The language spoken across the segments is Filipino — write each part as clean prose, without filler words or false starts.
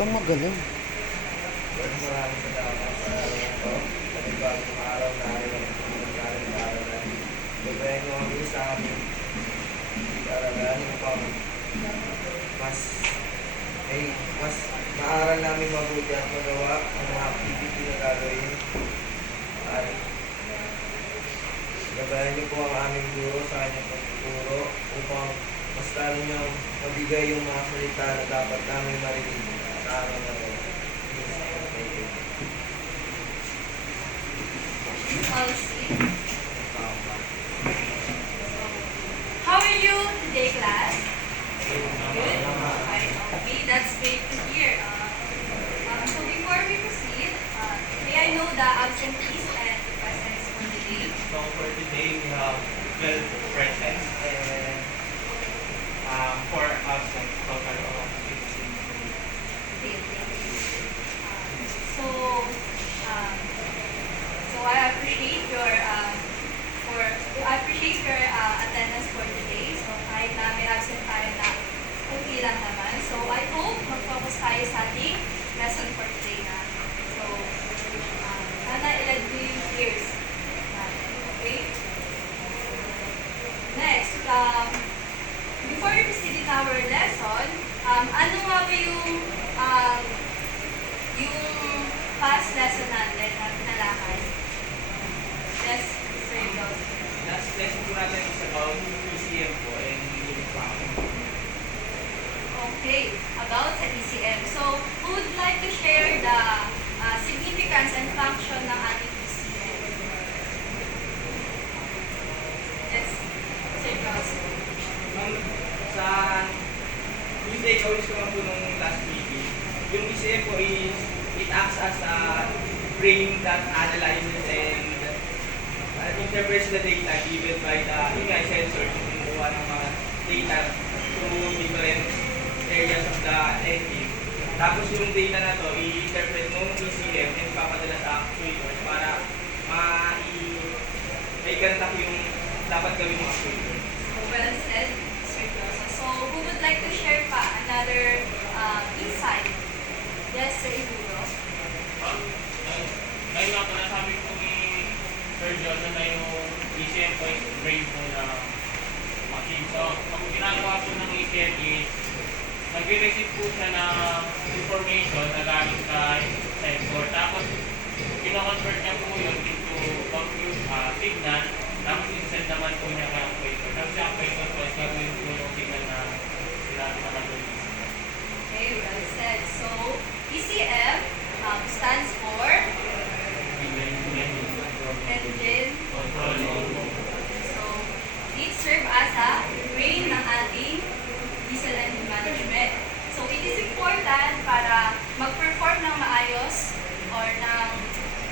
kang magaling. Maraming salamat sa araw na ito. Panibagong araw na araw ng pagkakalong paaralan. Gabayan mo kami sa amin. Paaralan upang mas maaral namin mabuti at magawa ang mga activity na gagawin. At gabayan niyo po ang aming guro sa kanyang pagtuturo upang mas lalo niyang mabigay yung mga salita na dapat namin marinig sa araw na ito. Thank you. Policy. How are you today, class? Good? Okay, that's great to hear. So before we proceed, may I know the absentees and the presents for today? So for today, we have 12 presents and 4 absent, total of 16. Okay, thank you. So, I appreciate your attendance for today. So kahit na may absent tayo na kunti lang naman. So I hope mag-focus tayo sa ating lesson for today na. So sana ilad mo yung ears natin. Okay? Next, before we proceed in our lesson, ano nga ba yung past lesson natin na pinalakad? Yes, Sir Joseph. Last lesson po natin is about ECM po and unit function. Okay, about sa ECM. So, who would like to share the significance and function ng ating ECM? Yes, Sir Joseph. Sa yung takeaways ko lang po nung last meeting, yung ECM po is it acts as a brain that analyzes and interprets the data given by the sensors yung kumukuha ng mga data to different areas of the engine. Tapos yung data na to, i-interpret ng ECM and papadala sa actuators para ma-contact yung dapat gawin ng actuator. Well said, Sir Joseph. So, who would like to share pa another insight? Yes, Sir Ibudo. Ngayon nga po nasabi po ni Sir Joseph na yung ECM po is brain po na machine. So, ang ginagawa po ng ECM is nag-receive po siya ng information na galing sa sensor. Tapos, kino-convert niya po yun into signal. Tapos, in-send naman po niya kay actuator. Tapos, yung actuator po is gagawin po yung signal na sinabi na mag-release. Okay, well said. So, ECM stands for Engine. So, it serves as a brain ng ating diesel engine management. So, it is important para mag-perform ng maayos or ng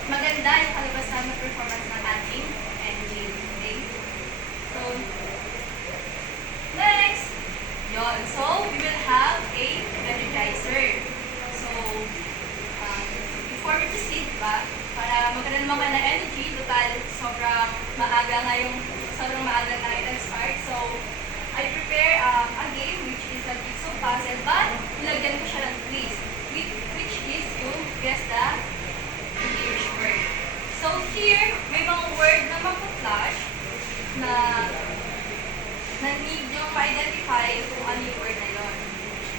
maganda yung kalabasan ng performance ng ating engine. Okay? So, next, yon. So, we will have a energizer. So, before we proceed ba, para magkaroon naman kayo ng energy, total sobrang maaga na yung start. So, I prepare a game which is a jigsaw puzzle, but nilagyan ko siya ng quiz, which is yung guess the English word. So, here, may mga word na magpa-flash na need nyo ma-identify kung ano yung word na yun.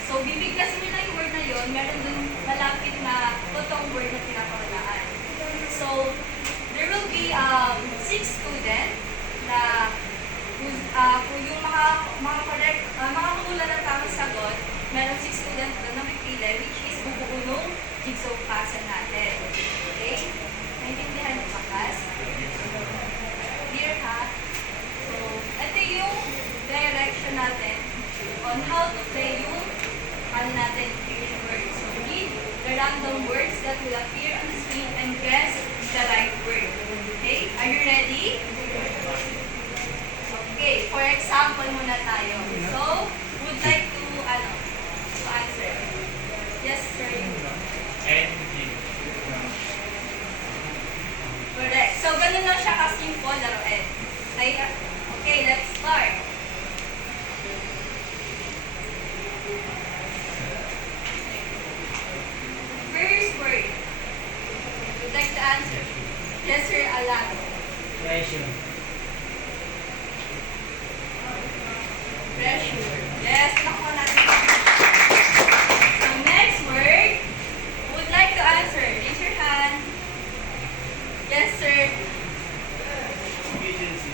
So, bibiglasin nyo na yung word na yun, meron dun malapit na totoong word na pinapawalaan. So, there will be 6 students na kung yung makakahula ng tamang sagot, meron 6 students doon na pipili, which is bubuo nung jigsaw puzzle natin. Okay? Naintindihan mo ba, class? Clear ha? So, ito yung direction natin on how to play yung English words. So, read the random words that will appear on the screen and guess the right word. Okay? Are you ready? Okay, for example muna tayo. So, would like to answer. Yes, sir. Engine. Correct. So, ganun lang siya ka-simple, laruin. Okay, let's start. Pressure. Pressure. Yes, nakuha natin. So next word, who would like to answer? Raise your hand. Yes, sir. Efficiency.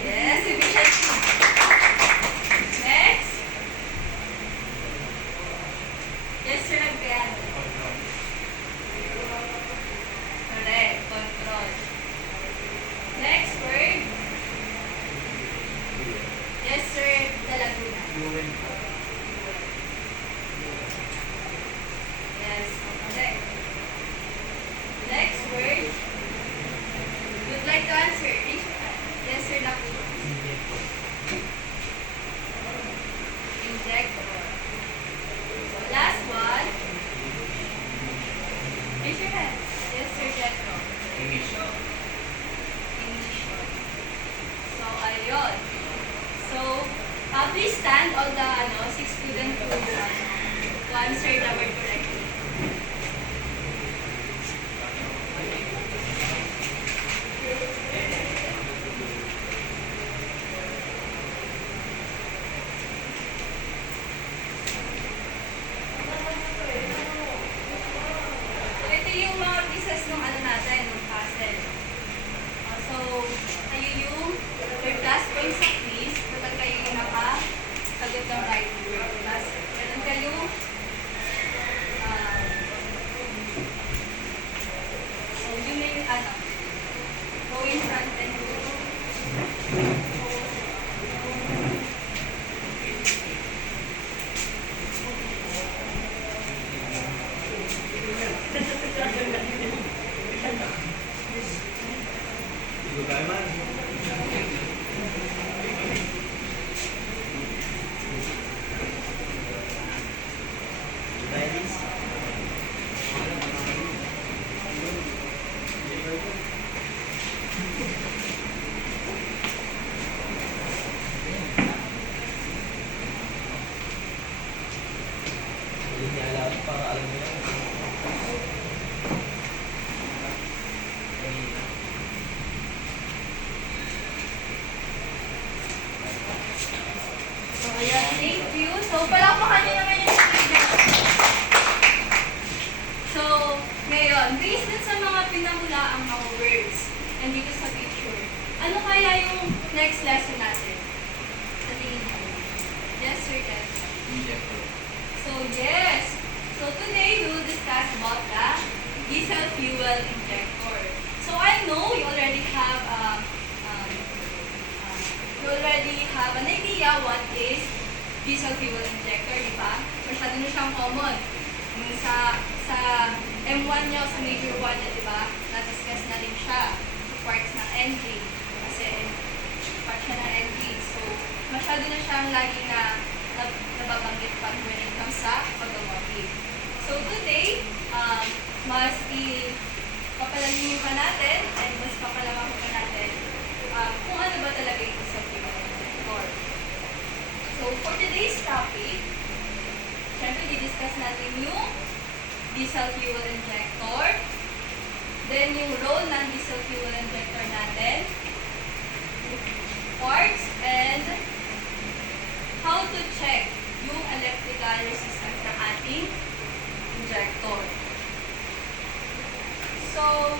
Yes, efficiency. Next. Yes, sir, nagpiano. Correct, control. Next word. Yes, sir, Dalaguna. Fluent. Yes, correct. Next word. Would like to answer? Raise your hand. Yes, sir, Laguna. Injector. So last one. Raise your hand. Yes, sir, Jetro. Emission. Ignition. So, ayun. So, please stand all the 6 students to answer the word correctly. Ito yung mga pieces ng natin, ng puzzle. So, kayo yung third class points sa quiz kapag kayo yung nakasagot ng right word. Plus, meron kayo so, yun na yung go in front and go. Ibu Kaiman. Ladies. Hindi alam para alam mo yan. So, ayan, thank you. So, palakpakan nyo naman yung student. So, ngayon, based din sa mga pinamula ang mga words, nandito sa picture, ano kaya yung next lesson natin? Sa tingin mo? Yes, sir, yes. Injector. So, yes. So, today we will discuss about the diesel fuel injector. So, I know you already have an idea what is diesel fuel injector, di ba? Masyado na siyang common. Yung sa M1 nyo, sa major 1 nyo, di ba? Na-discuss na rin siya. Parts ng engine. Kasi part siya ng engine. So, masyado na siyang lagi na nababanggit pag when it comes sa automotive. So, today, mas papalalimin pa natin and mas papalaman pa natin kung ano ba talaga yung diesel fuel injector. So, for today's topic, syempre, di-discuss natin yung diesel fuel injector, then yung role ng diesel fuel injector natin, parts, and how to check yung electrical resistance ng ating injector. So,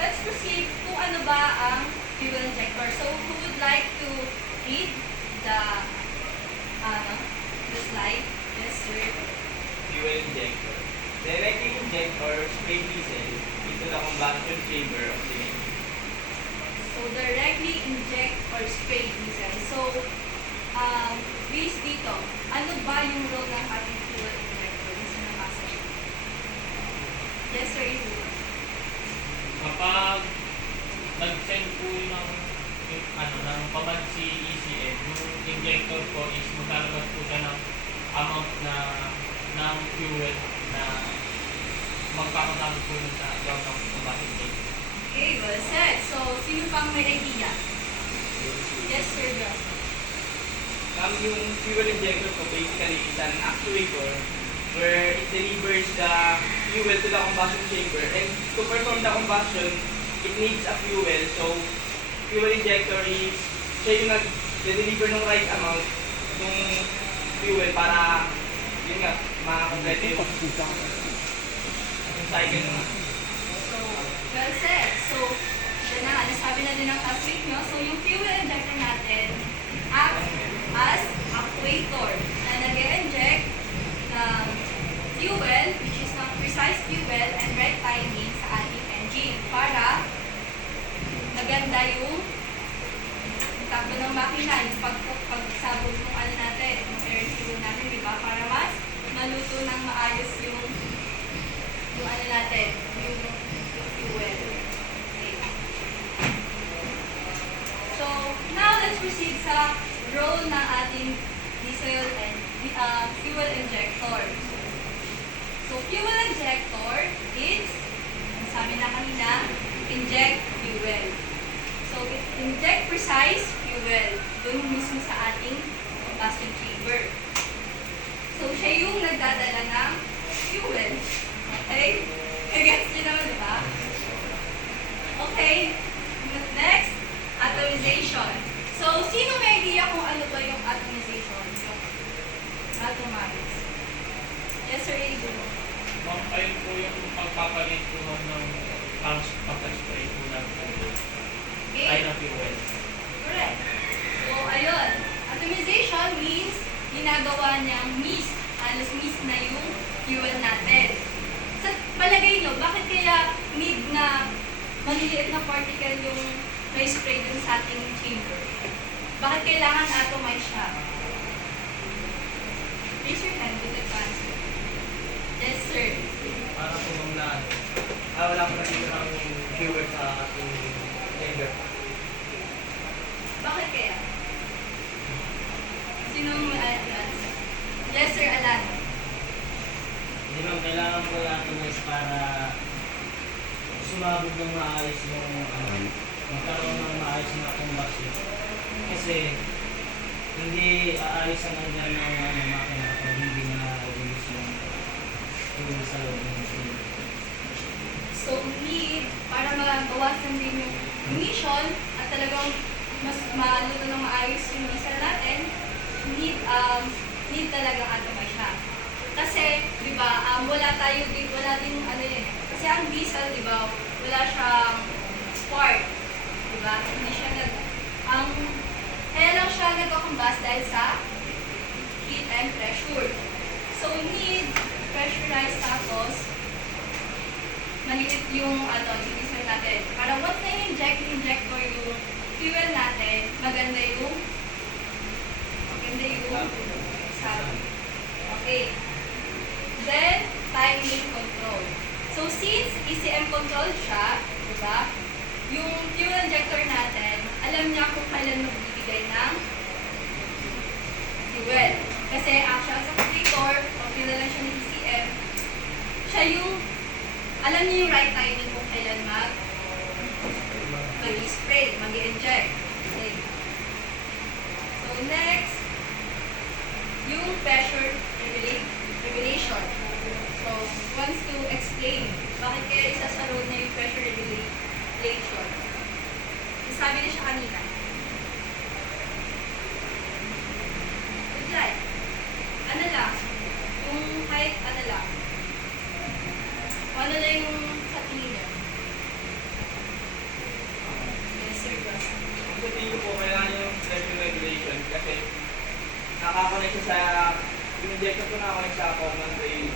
let's proceed kung ano ba ang fuel injector. So, who would like to read the slide? Yes, sir. Fuel injector. The electric injector spray diesel into the combustion chamber of the engine. So, directly inject or spray diesel. So, based dito, ano ba yung role ng ating fuel injector? Gusto na message. Yes, sir, Ibu. Kapag nag-send po ng command si ECM, yung injector po is maglalabas po siya ng amount ng fuel na magkakasama po yun sa loob ng combustion chamber. Okay, well said. So, sino pang may idea? Yes, sir, Josh. Yung fuel injector po basically is an actuator where it delivers the fuel to the combustion chamber. And to perform the combustion, it needs a fuel. So, fuel injector is siya yung nag-deliver ng right amount ng fuel para yun nga, makakomplete yung cycle ng So, well said. So, yun na nga, nasabi na din ng classmate nyo. So, yung fuel injector natin acts as actuator na nag-inject ng fuel, which is ng precise fuel and right timing sa ating engine para maganda yung takbo ng makina, yung pagsabog ng ano natin, yung air seal natin, di ba? Para mas maluto ng maayos yung ano natin, yung fuel. Okay. So, now let's proceed sa role ng ating diesel and fuel injector. So, fuel injector is, ang sabi na kanina, inject fuel. So, it inject precise fuel dun mismo sa ating combustion chamber. So, siya yung nagdadala ng fuel. Okay? Gets nyo naman, di ba? Okay. Next, atomization. So, sino may idea kung ano ba yung atomization? Atomize. Yes, sir, Edu. Ayun po yung pagpapalit po ng tanks pagka-spray po ng fuel. Okay. Ay, ng fuel. Correct. So, ayun. Atomization means ginagawa niyang mist. Halos mist na yung fuel natin. Sa palagay nyo, bakit kaya need na maliliit na particle yung may spray dun sa ating chamber? Bakit kailangan atomize siya? Raise your hand with the answer. Yes, sir. para po mamlaan. Wala po nagiging fuel sa ating chamber. Bakit kaya? Sino may answer? Yes, sir, Alan. Hindi ma'am, kailangan po i-atomize para sumabog ng maayos yung magkaroon ng maayos na combustion. Kasi hindi aayos ang hanggan ng makina kapag hindi na-release yung fuel sa loob ng machine. So, need, para mabawasan din yung emission at talagang mas maluto ng maayos yung diesel natin, need talagang atomize siya. Kasi, di ba, wala din ano yun. Kasi ang diesel, di ba, wala siyang spark. Di ba? Hindi siya kaya lang siya nagko-combust dahil sa heat and pressure. So, need pressurized tapos maliit yung diesel natin. Para once na in-inject yung fuel natin, maganda yung sabi. Okay. Then, timing control. So, since ECM control siya, di ba, yung fuel injector natin, alam niya kung kailan magbibigay ng fuel. Kasi actual sa operator, pag lang siya ng ECM, siya yung, alam niya yung right timing kung kailan mag-spray, mag-inject. Okay. So, next, yung pressure regulation. So, wants to explain bakit kaya isa sa road na yung pressure regulation. Sabi na siya kanina. Good luck. Ano lang? Yung kahit ano lang. Kung ano lang yung sa tingin niya. Yes, sir. Sa tingin ko po, kailangan yung pressure regulation kasi nakakonect siya sa yung injector ko nakakonect sa common rail.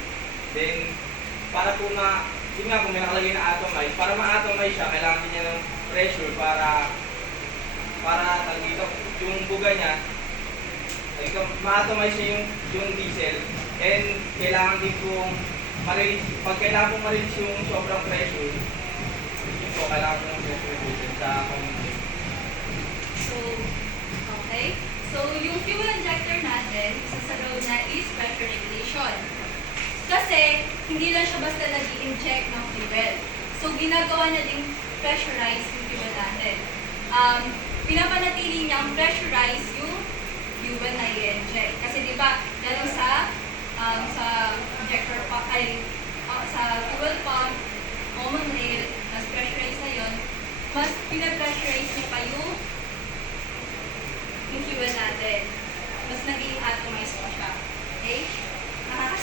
Then, para po yun nga kung may nakalagay na atomize, para ma-atomize siya, kailangan din niya ng pressure para talaga yung buga niya, ma-atomize niya yung diesel. And kailangan din pong ma-release, pag kailangan pong ma-release yung sobrang pressure, yun po, kailangan po ng pressure regulation sa common rail. So, okay. So, yung fuel injector natin, isa sa role niya is pressure regulation. Kasi, hindi lang siya basta nag-i-inject ng fuel. So, ginagawa niya ding pressurize yung fuel natin. Pinapanatili niyang pressurize yung fuel na i-inject. Kasi, di ba, lalo sa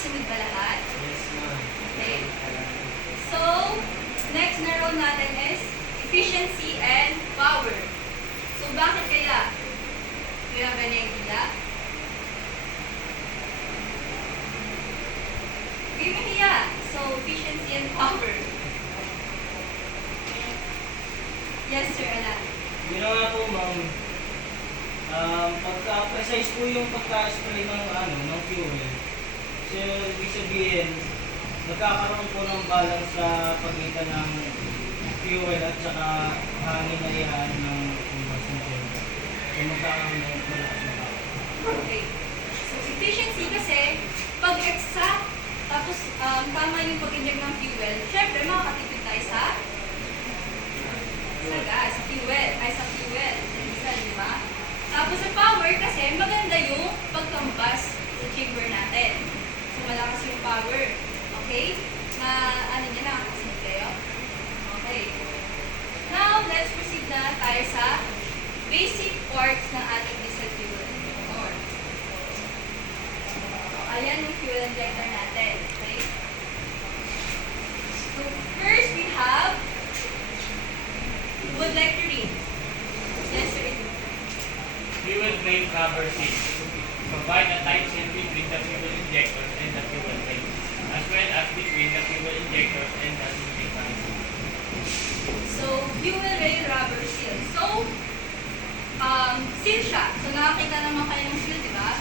Nasunod ba lahat? Yes, ma'am. Okay. So, next na row natin is efficiency and power. So, bakit kaya? Do you have any idea? Give me idea. So, efficiency and power. Yes, Sir Alan. Yun na nga po, ma'am. Pagka-precise po yung pagka-spray ng fuel. So, ibig sabihin, nagkakaroon po ng balance sa pagitan ng fuel at saka hangin na iyan ng combustion chamber. So, magkakaroon ng malakas na power. Okay. So, efficiency kasi, pag exact, tapos tama yung pag-inject ng fuel, syempre makakatipid tayo sa gas, sa fuel, sa fuel. Isa, di ba? Tapos sa power kasi, maganda yung pagkambas sa chamber natin. So, malakas yung power. Okay? Nakakasunod kayo? Okay. Now, let's proceed na tayo sa basic parts ng ating diesel fuel injector. So, ayan yung fuel injector natin. Okay? So, first we have, would like to read. Yes, sir. Fuel drain rubber seal. Provide a tight seal between the fuel injectors and the fuel drain, as well as between the fuel injectors and the leaching nozzle. So, fuel rail rubber seal. So, seal siya. So, nakakita naman kayo ng seal, di ba?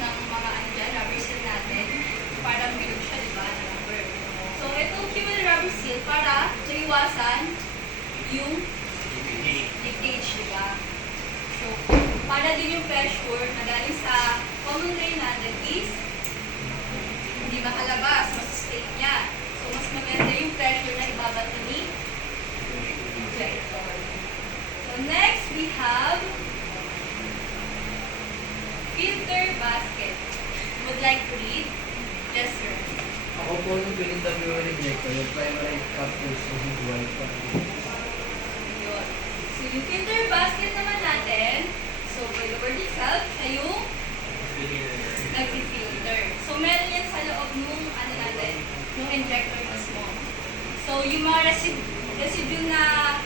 Ng mga rubber seal natin. Parang bilog siya, di ba? Na rubber. So, itong fuel rubber seal para maiwasan yung leakage, di ba? So, para din yung pressure na galing sa common drain natin is hindi makalabas, mas-sustain niya. So, mas maganda yung pressure na ibabato ni injector. So, next we have filter basket. Would like to read? Yes, sir. Ako po nung pilit na fuel injector, yung primary cap po sa hidwal pa. Yun. So, yung filter basket naman natin, so, by the word itself, siya yung nag-filter. So, meron yan sa loob nung, nung injector mismo. So, yung mga residue na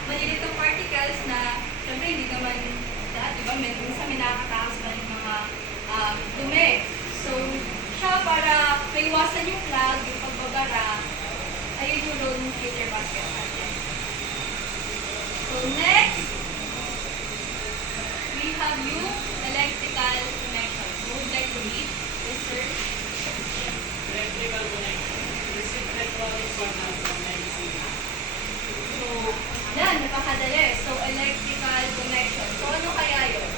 malilitong particles na, syempre, hindi naman lahat, di ba? Minsan may nakakatakas pa yung mga dumi. So, siya para maiwasan yung clog, yung pagbabara, ayun yung role ng filter basket natin. So, next, we have yung electrical connection. So, would like to read? Yes, sir. Electrical connection. Receive electronic signal from medicine. So, yan, napakadali. So, electrical connection. So, ano kaya yun?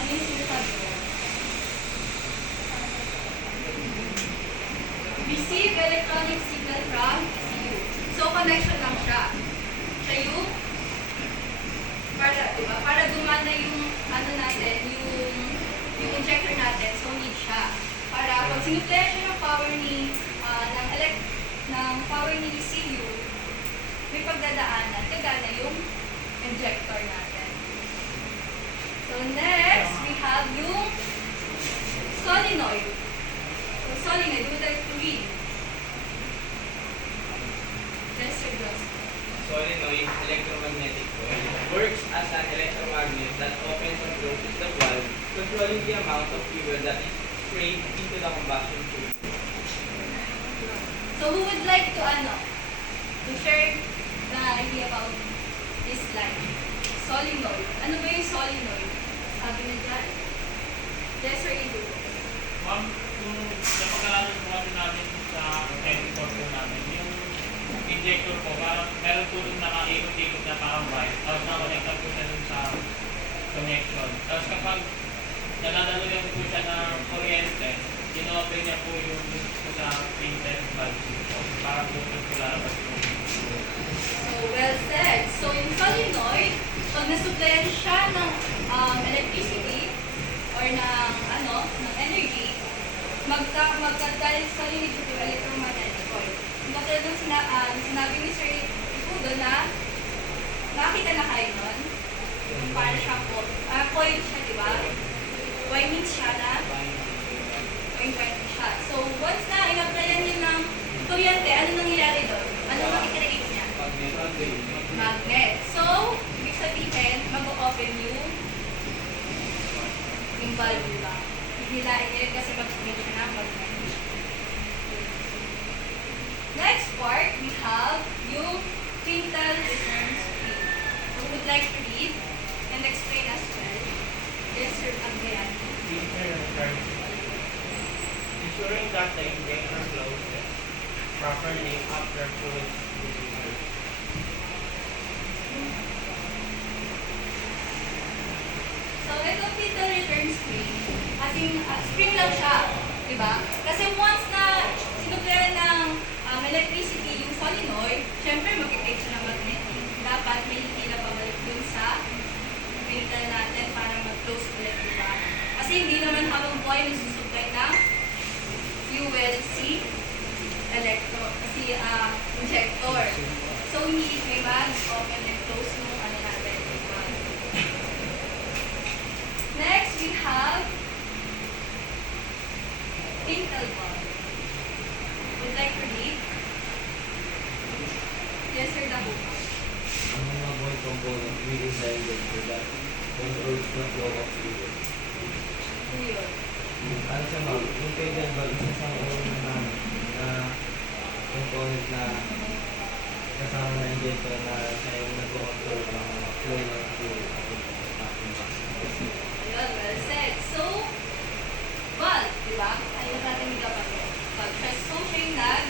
Ano yung sinasabi mo? Receive electronic signal from ECU. So, connection lang siya. Siya yung para, di ba? Para gumana yung yung injector natin, so need siya. Para pag sinuplayan siya ng power ng power ni ECU, may pagdadaanan, gagana yung injector natin. So next, we have yung solenoid. So solenoid, would like to read? Yes, sir, Joss. Solenoid electromagnetic coil works as an electromagnet that opens and closes the valve, controlling the amount of fuel that is sprayed into the combustion tube. So who would like to share the idea about this slide? Solenoid. Ano ba yung solenoid? Sabi na dyan? Yes or no? Ma'am, kung napagkalaman po kasi namin sa editor po namin, yung injector po, parang meron po dun nakaikot-ikot na parang wire. Tapos nakonekta po siya dun sa connection. Tapos kapag nadadaluyan po siya ng kuryente, ino-open niya po yung po sa printed valve para po dun po lalabas po. So, well said. So, yung solenoid, pag nasupplyan siya ng electricity or ng energy, dahil solenoid ito yung electromagnetic coil. Yung katulad ng sinabi ni Sir Ikudo na nakita na kayo nun, para siya coil siya, di ba? Winding siya na, winding siya. So, once na kuryente, ano nangyayari doon? Ano makikreate niya? Magnet. So, ibig sabihin, mag-open yung valve, diba? Hihilain niya yun kasi mag-create siya ng magnet. Next part, we have yung quintal return screen. Who would like to read and explain as well? Yes, sir. Andrean. Ensuring that the injector closes properly after fluid is delivered. So, itong quintal return screen, as in, spring lang siya. Diba? Kasi once na sinuklayan ng electricity yung solenoid, syempre mag-create siya ng magnetic. Dapat may hindi na pabalik dun sa quintal natin para mag-close ulit, diba? Kasi hindi naman habang buhay nagsusupply ng fuel si injector. So, hindi may mag-open and close yung ano natin. Next, we have quintal valve. Would like to read? Yes, sir, Dabu. Ang mga ball component we designed for that controls the flow of fluid. Ano yun? Ano siya ma'am? Yung pedal valve, isa sa una na component na kasama na injector na siya yung nag-control ng flow ng fluid. Ayun, well said. So, valve, di ba? Ayun natin yung kapatid. Valve. So, siya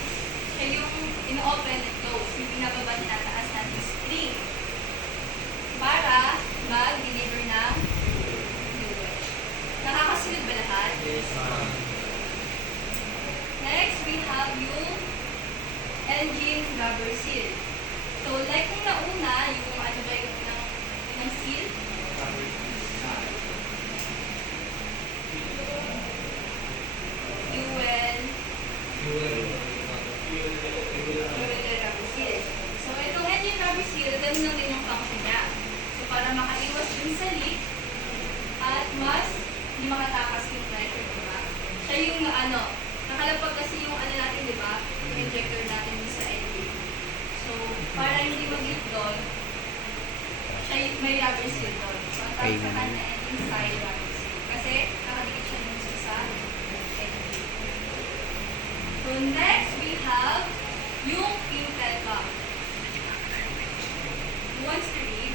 yung in-open and close, yung pinababa na taas natin spring para mag-deliver ng fluid. Nakakasunod ba lahat? Yes, ma'am. Next, we have yung engine rubber seal. So, like nung nauna, yung ano ba yung ng seal? Fuel rubber seal. So, itong engine rubber seal, ganun lang din yung function niya. So, para makaiwas dun sa leak at mas hindi makatakas yung pressure, diba? Siya yung nakalapag kasi yung ano natin, diba? Yung injector natin dun sa engine. So, para hindi mag-leak doon, siya yung may rubber seal doon. So, ang tawag sa kanya ay inside rubber seal. Kasi, nakadikit siya dun sa engine. So, next, we have yung quintal valve. Who wants to read?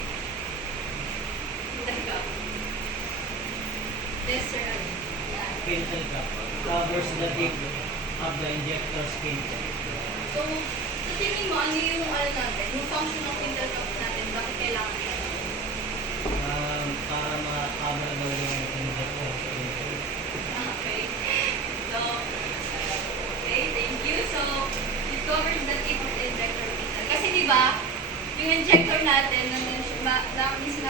Quintal valve. Yes, sir. Yeah. Spindle cap covers the tip of the injector's spindle. So, sa tingin mo, ano yung ano natin? Yung function ng quintal valve natin, bakit kailangan siya? Para ma-cover daw yung injector's spindle. Okay. So, okay, thank you. So, it covers the tip of the injector quintal. Kasi di ba, yung injector natin, nandun siya,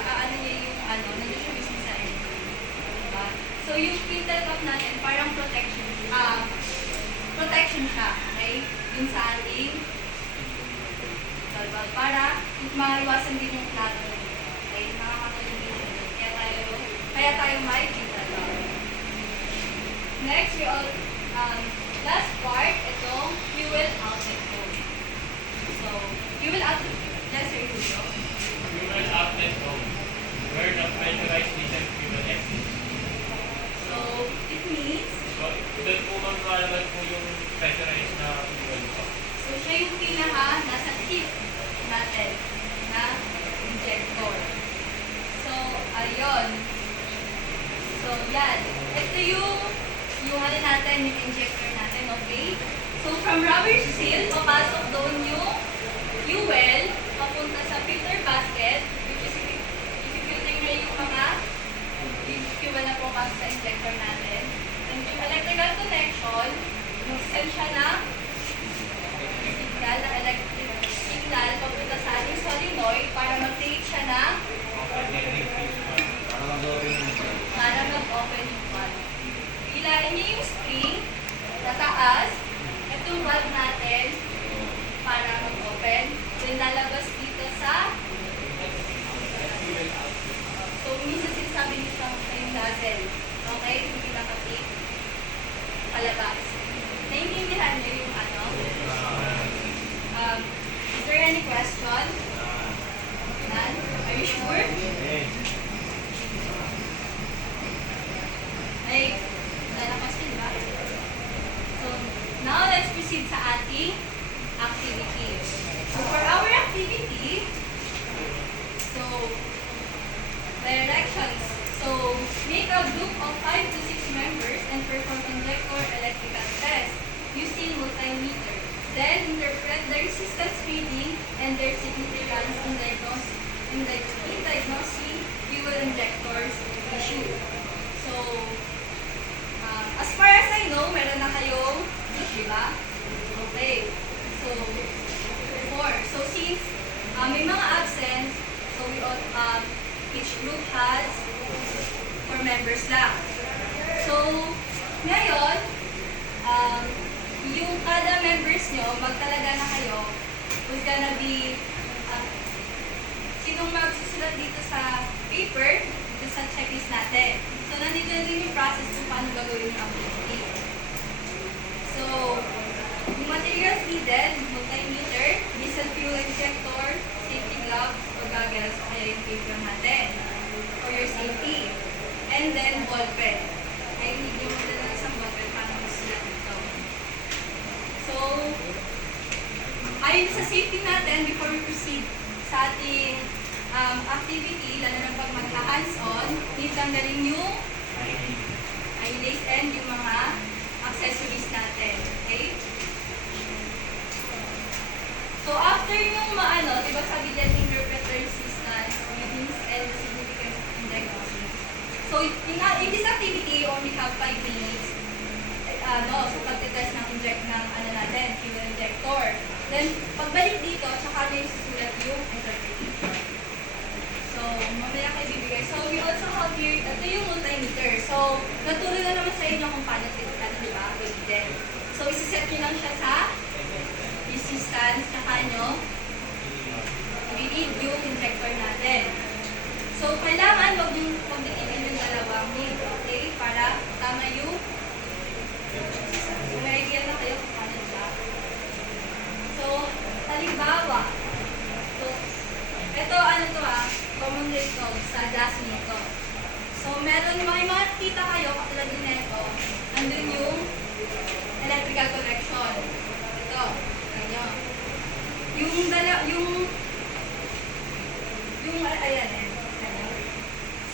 ano niya yung nandun siya mismo sa engine. Diba? So, yung quintal cap natin, parang protection siya, okay? Dun sa ating valve para maiwasan din yung plato. Okay? Makakatulong din siya. Kaya tayo may quintal cap. Next, last part, itong fuel outlet code. So, fuel outlet, yes sir, Julio. Fuel outlet code, where the pressurized diesel fuel exits. So, it means, So, doon po maglalabas po yung pressurized na fuel po. so siya yung nasa tip natin na injector. So, ayun. So, yan. Ito yung ano natin, yung injector natin, okay? So, from rubber seal, papasok doon yung fuel, papunta sa filter basket, which is i-filter na yung mga fuel na pumapasok sa injector natin. And yung electrical connection, mag-send siya ng signal, ng electric signal, papunta sa ating solenoid para mag-create siya ng para mag-open yung valve. Ilain niya yung spring sa taas. Itong valve natin para mag-open. Then lalabas dito sa so, minsan sinasabi niyo yung nozzle. Okay? Hindi nakapit. Palabas. Naiintindihan niyo yung ano? Is there any question? None? Are you sure? Okay. Ay, wala na question, di ba? So, now let's proceed sa ating activity. So, for our activity, so, directions. So, make a group of 5 to 6 members and perform injector electrical test using multimeter. Then, interpret the resistance reading and their significance in diagnosing fuel injectors issue. So, as far as I know, meron na kayong di ba? Okay. So, 4. So, since may mga absent, so we all, each group has 4 members lang. So, ngayon, yung kada members nyo, magtalaga na kayo who's gonna be, sinong magsusulat dito sa paper, dito sa checklist natin. So, nandito na din yung process kung paano gagawin yung activity. So, yung materials needed, multimeter, diesel fuel injector, safety gloves, o goggles, o kaya yung paper natin for your safety. And then, ball pen. Ay, hindi nyo magdala ng isang ball pen para magsulat dito. So, ayon sa safety natin, before we proceed sa ating activity, lalo na pag magka-hands-on, need tanggalin yung eye lace and yung mga accessories natin. Okay? So, after yung di ba sabi dyan, interpret the resistance, readings, and the significance of diagnosis. So, in this activity, you only have 5 minutes. So, pagtitest ng natin, fuel injector. Then, pagbalik dito, tsaka na yung susulat yung interpretation. So, mamaya kayo bibigay. So, we also have here, ito yung multimeter. So, naturo na naman sa inyo kung paano di ba? Gamitin. So, isiset nyo lang siya sa resistance, tsaka nyo i-read yung injector natin. So, kailangan wag yung pagdikitin yung dalawang need, okay? Para tama yung so, may idea na kayo kung paano siya. So, halimbawa, so, ito common rate to sa Jasmine to. So, may mga kita kayo, katulad din nito, andun yung electrical connection. Ito, ganyan. Ayan.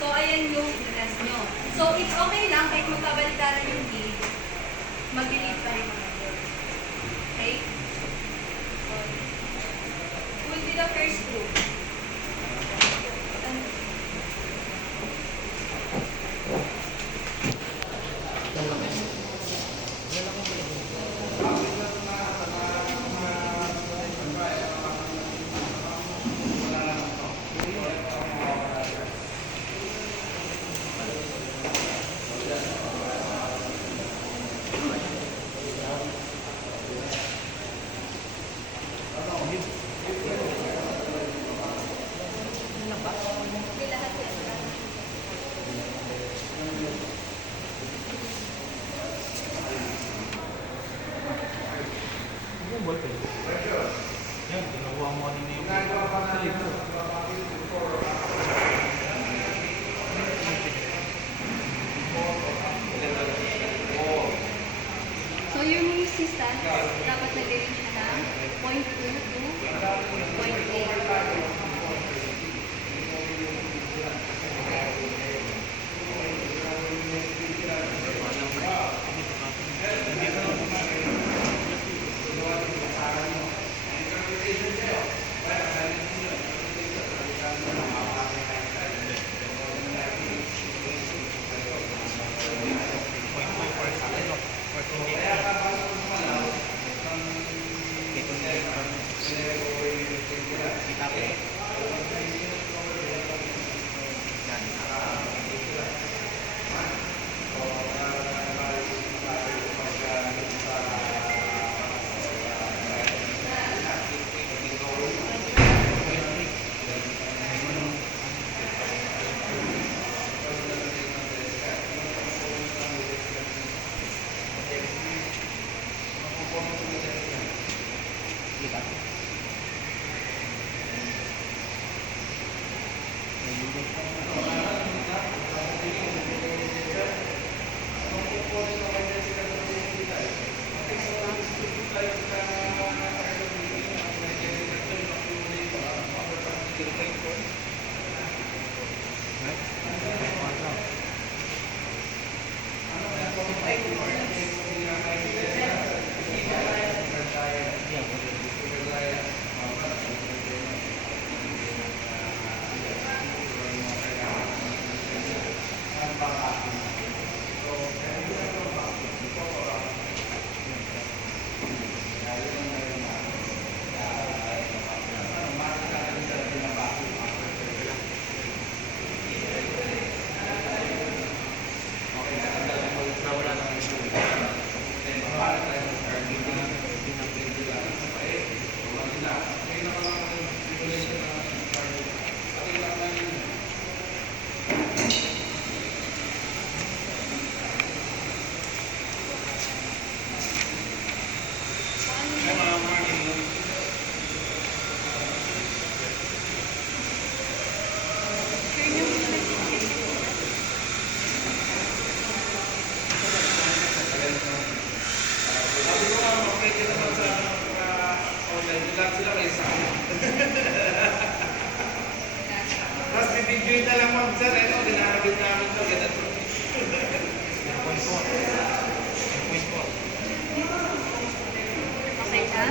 So, ayan yung interest nyo. So, it's okay lang kahit magkabalitaran yung gig, mag-delete pa rin naman. Okay? So, who will be the first group? Yan, ginawa mo kanina yung So, yung resistance, dapat nagawin siya ng 0.2 to 0.8. pwede naman sa online. Lahat sila kayo sa akin. Tapos bibidyoin na lang ma'am sir. Ito, dinarabit namin ito. Ganito. Okay na?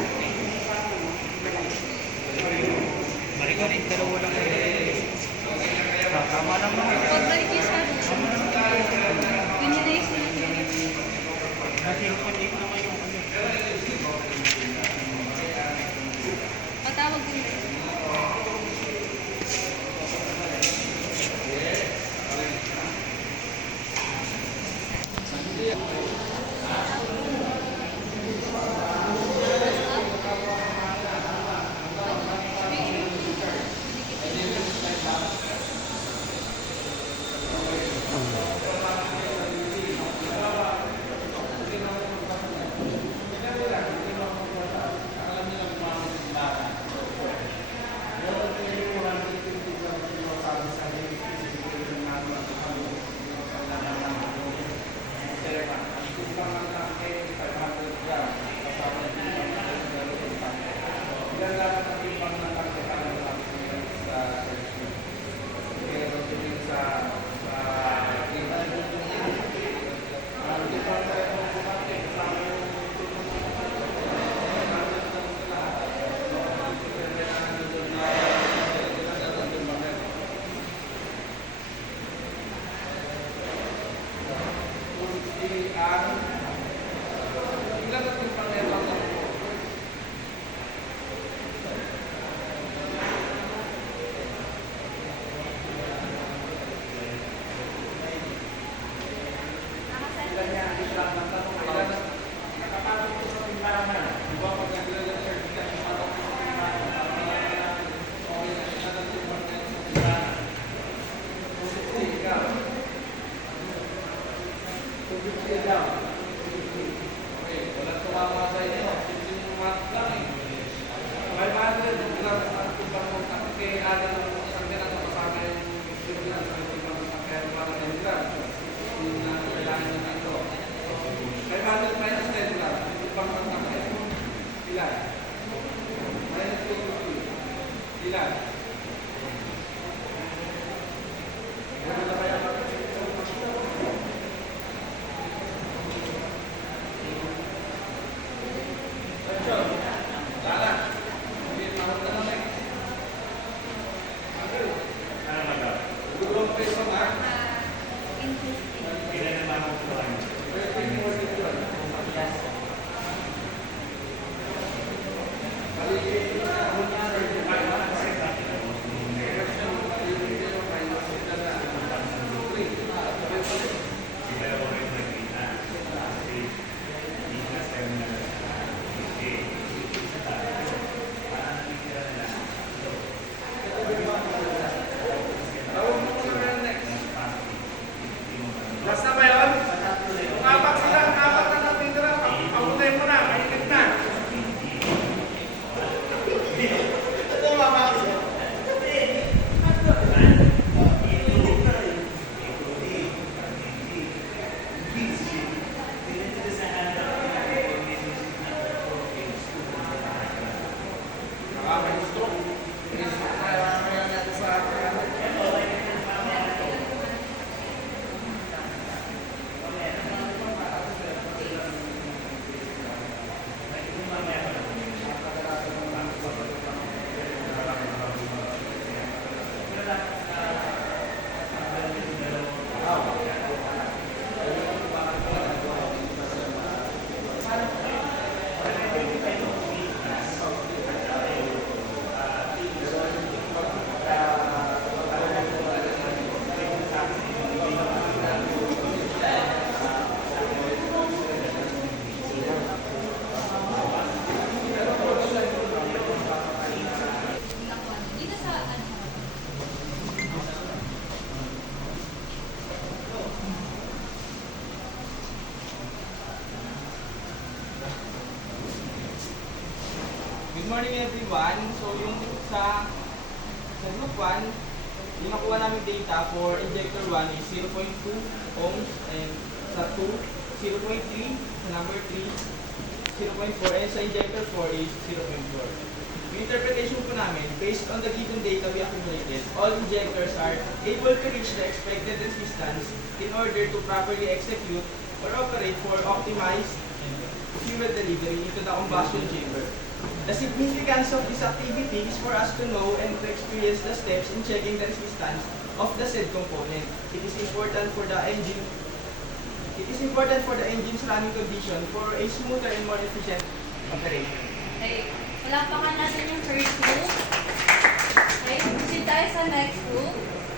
Balik-balik, dalawa lang tama naman. Pagbalik yung sa ganyan na yung sinatili. Patawag din. Dito sa ano? Good morning everyone. So yung sa group 1, yung nakuha namin data for injector 1 is 0.2 ohms and sa 2, 0.3 sa number 3. 0.4 and sa injector 4 is 0.4. Yung interpretation po namin, based on the given data we accumulated, all injectors are able to reach the expected resistance in order to properly execute or operate for optimized fuel delivery into the combustion chamber. The significance of this activity is for us to know and to experience the steps in checking the resistance of the said component. It is important for the engine's running condition for a smoother and more efficient operation. Okay. Palakpakan natin yung first group. Okay. Proceed tayo sa next group.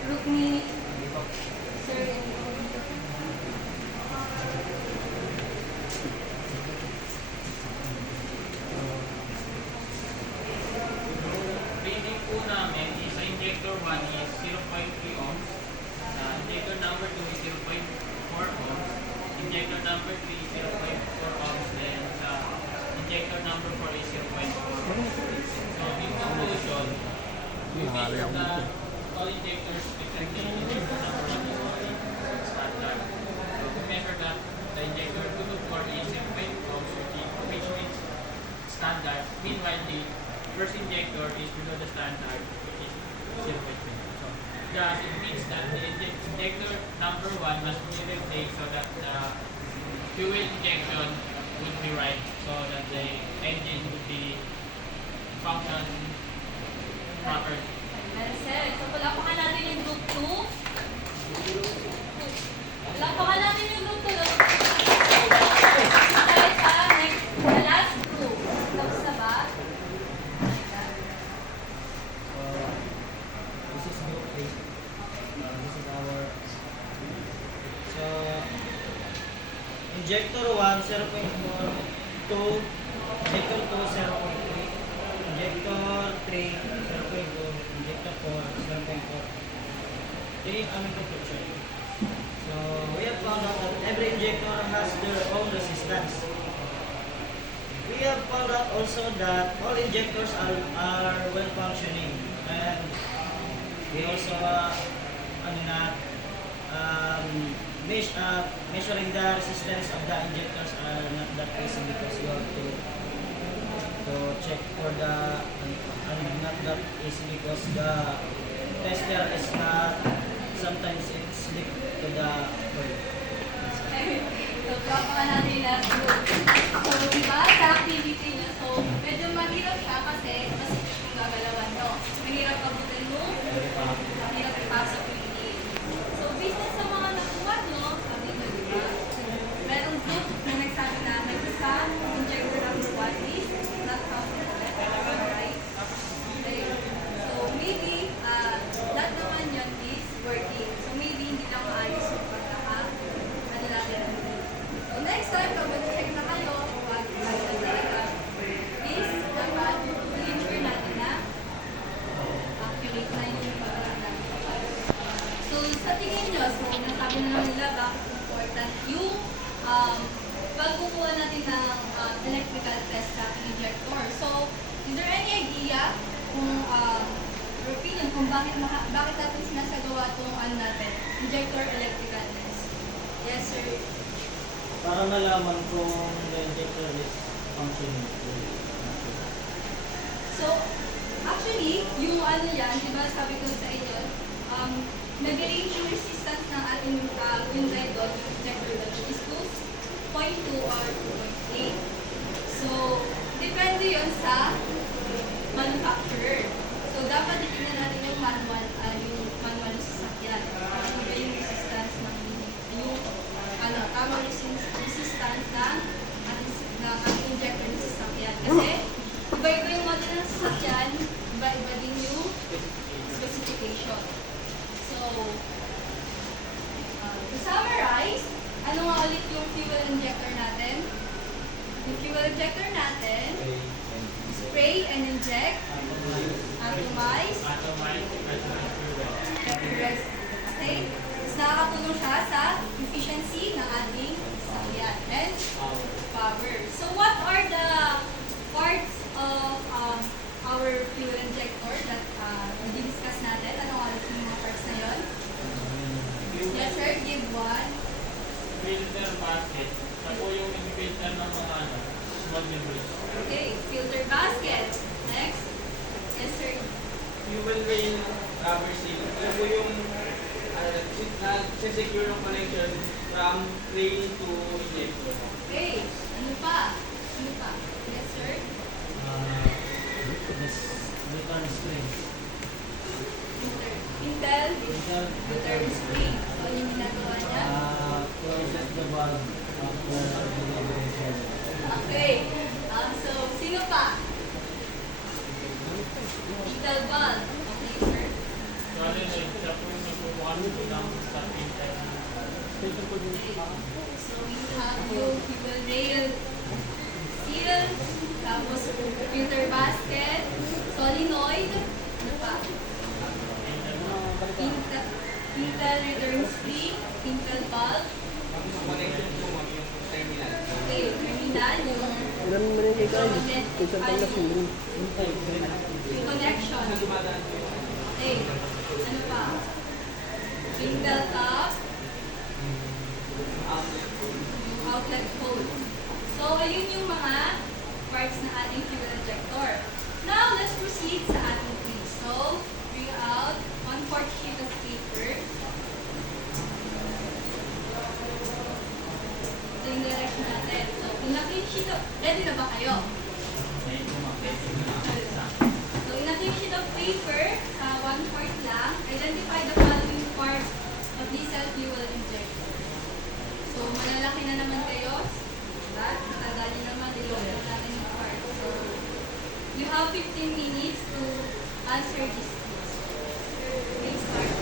Group ni Sir. Reading po namin is sa injector 1 is 0.3 ohms. Injector number 2 is 0.4 ohms. Injector number 3 is 0.4 ohms. Then sa injector number 4 is 0.4. So in conclusion, we feel that all injectors except the injector number 1 is all standard. So remember that the injector 2 to 4 is 0.4 ohms, which means standard. Meanwhile, the first injector is below the standard, which is 0.2. So thus it means that the injector number 1 must be replaced so that the fuel injection would be right, so that the engine would be function properly. Well said. So palakpakan natin yung group 2. Palakpakan natin yung group 2. Tayo sa next, the last group. Tapos na ba? This is group 3. This is our... So, injector 1, 0.4. 2, injector 2, 0.3. Injector 3, 0.2. Injector 4, 0.4. Yun yung aming conclusion. So, we have found out that every injector has their own resistance. We have found out also that all injectors are well functioning, and we also measuring the resistance of the injectors are not that easy because you have to check for the not that easy because the tester is not sometimes it's slip to the curve. So, palakpakan natin yung last group. So, di ba, sa activity niyo, so, medyo mahirap siya kasi mas yung gagalawan nyo. Mahirap abutin mo, mahirap ipasok yung hindi. So, based sa mga nakuha nyo, sabi nyo, di ba, merong group na nagsabi na mag-isa, injector number 1 is not functional, right? Okay. So, maybe, that naman yun is working. So, maybe hindi lang maayos yung ano natin. So, next time, pag mag-check na kayo, pag is, dapat i-ensure natin na accurate na yung pag-aral. So, sa tingin nyo, so, nasabi na naman nila bakit important yung pagkukuha natin ng electrical test tracking injector. So, is there any idea kung your opinion kung bakit natin sinasagawa itong natin, injector electrical test? Yes, sir. Para malaman kung the injector is functioning. So, actually, yung yan, di ba sabi ko sa inyo, nag-range yung resistance ng ating Hyundai doon, yung injector doon, which is 2.2 or 2.8. So, depende yun sa manufacturer. So, dapat titignan natin yung manual ng sasakyan. Ano ba yung resistance ng tamang resistance ng ating injector ng sasakyan. Kasi, iba-iba yung model ng sasakyan, iba-iba din yung specification. So, to summarize, ano nga ulit yung fuel injector natin? Yung fuel injector natin, spray and inject, atomize, pressurized state. Tapos nakakatulong siya sa efficiency ng ating sasakyan and power. So what are the parts of our fuel injector that i-discuss natin? Ano nga ulit yung mga parts na yun? Yes sir, give one. Filter basket. Sa po yung filter ng mga small Okay, filter basket. Next. Yes, sir. Human rail rubber seal. Ito po yung na-secure yung connection from rail to injector. Okay. Ano pa? Ano pa? Yes, sir. This return screen. Filter. Intel. Filter spring. So, ano yung ginagawa niya? To set the valve after the vibration. Okay. So, sino pa? Intel valve. Okay, sir. Sorry, siya po yung nagbubukan po ng starting time. Okay. So, we have yung fuel rail seal, tapos filter basket, solenoid, ano pa? Intel return spring, Intel valve, Yung connection po ma'am, yung terminal. okay, terminal, Ilan mo rin kayo kayo? Kaysa pang nasunin. yung connection, Sa dumadaan po yung okay, ano pa? Intel top, outlet po. yung outlet hole. So, ayun yung mga parts na ating fuel injector. Now, let's proceed sa ating quiz. So, bring out 1/4 sheet of paper. Ito yung direction natin. So, in a clean sheet of... Ready na ba kayo? So, in a clean sheet of paper, 1/4 lang, identify the following parts of diesel fuel injector. So, malalaki na naman kayo. Diba? Tanggalin naman, ilogin natin yung parts. So, you have 15 minutes to answer this quiz. Okay, start.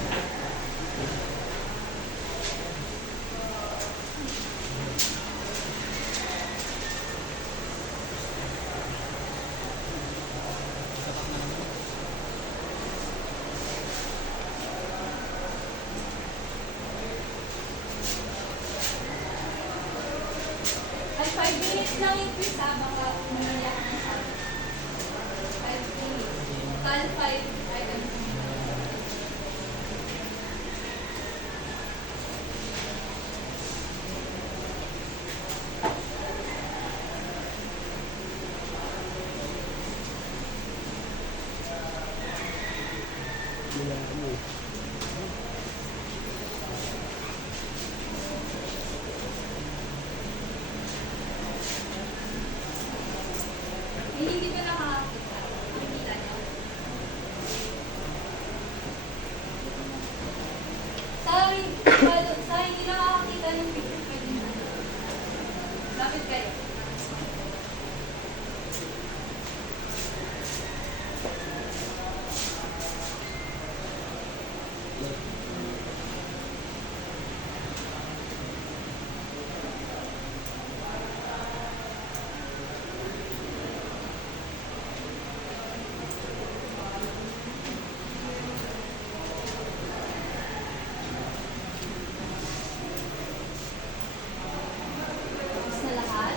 Ay, 5 minutes lang yung quiz ha, baka mamaya ka na sabi. 5 minutes. Total 5 items. Eh, hindi ko nakakakita. Nakikita niyo? Sa hindi nakakakita ng picture, pwede na. Lapit kayo. Tapos na lahat.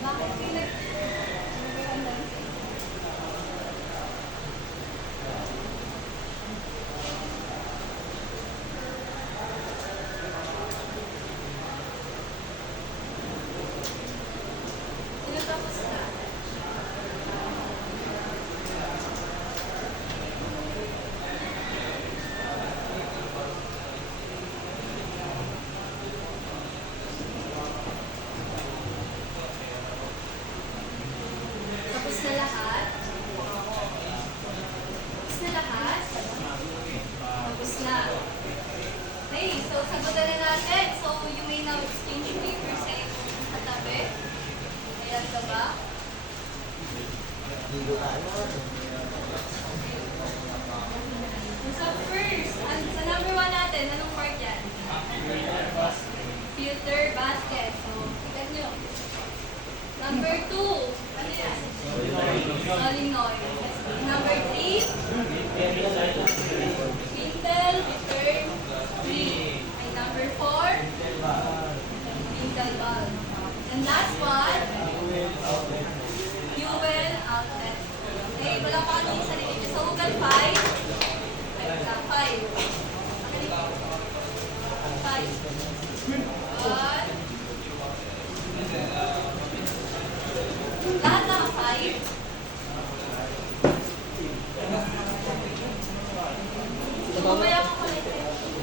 Bakit pinag-sandali? Tinatapos na. Tapos na lahat. Tapos na lahat. Tapos na. Okay, so sagutan na natin. So you may now exchange paper sa iyong katabi. Ayan ka ba? So first, sa number 1 natin, anong part yan? Filter basket. So, tignan nyo. Number 2, ano yan? Solenoid. Number 3, spindle, return, 3. And number 4, spindle valve. And last one, fuel outlet. Okay, wala pa ano yung sarili niya. So, huwag 5. Ay, wala, 5. 5. Lahat ng 5. Mamaya ko kulit.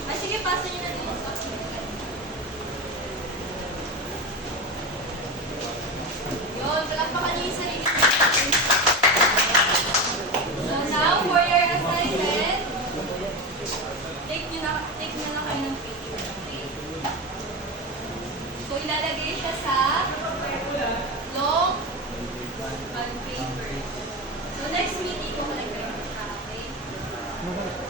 Ah, sige, pasa niyo na dito sa yun, palakpakan niyo yung sarili niyo. So now, for your assignment, take nyo na kayo ng paper. Okay? So, ilalagay siya sa long bond paper. So, next meeting ko kayo. Okay?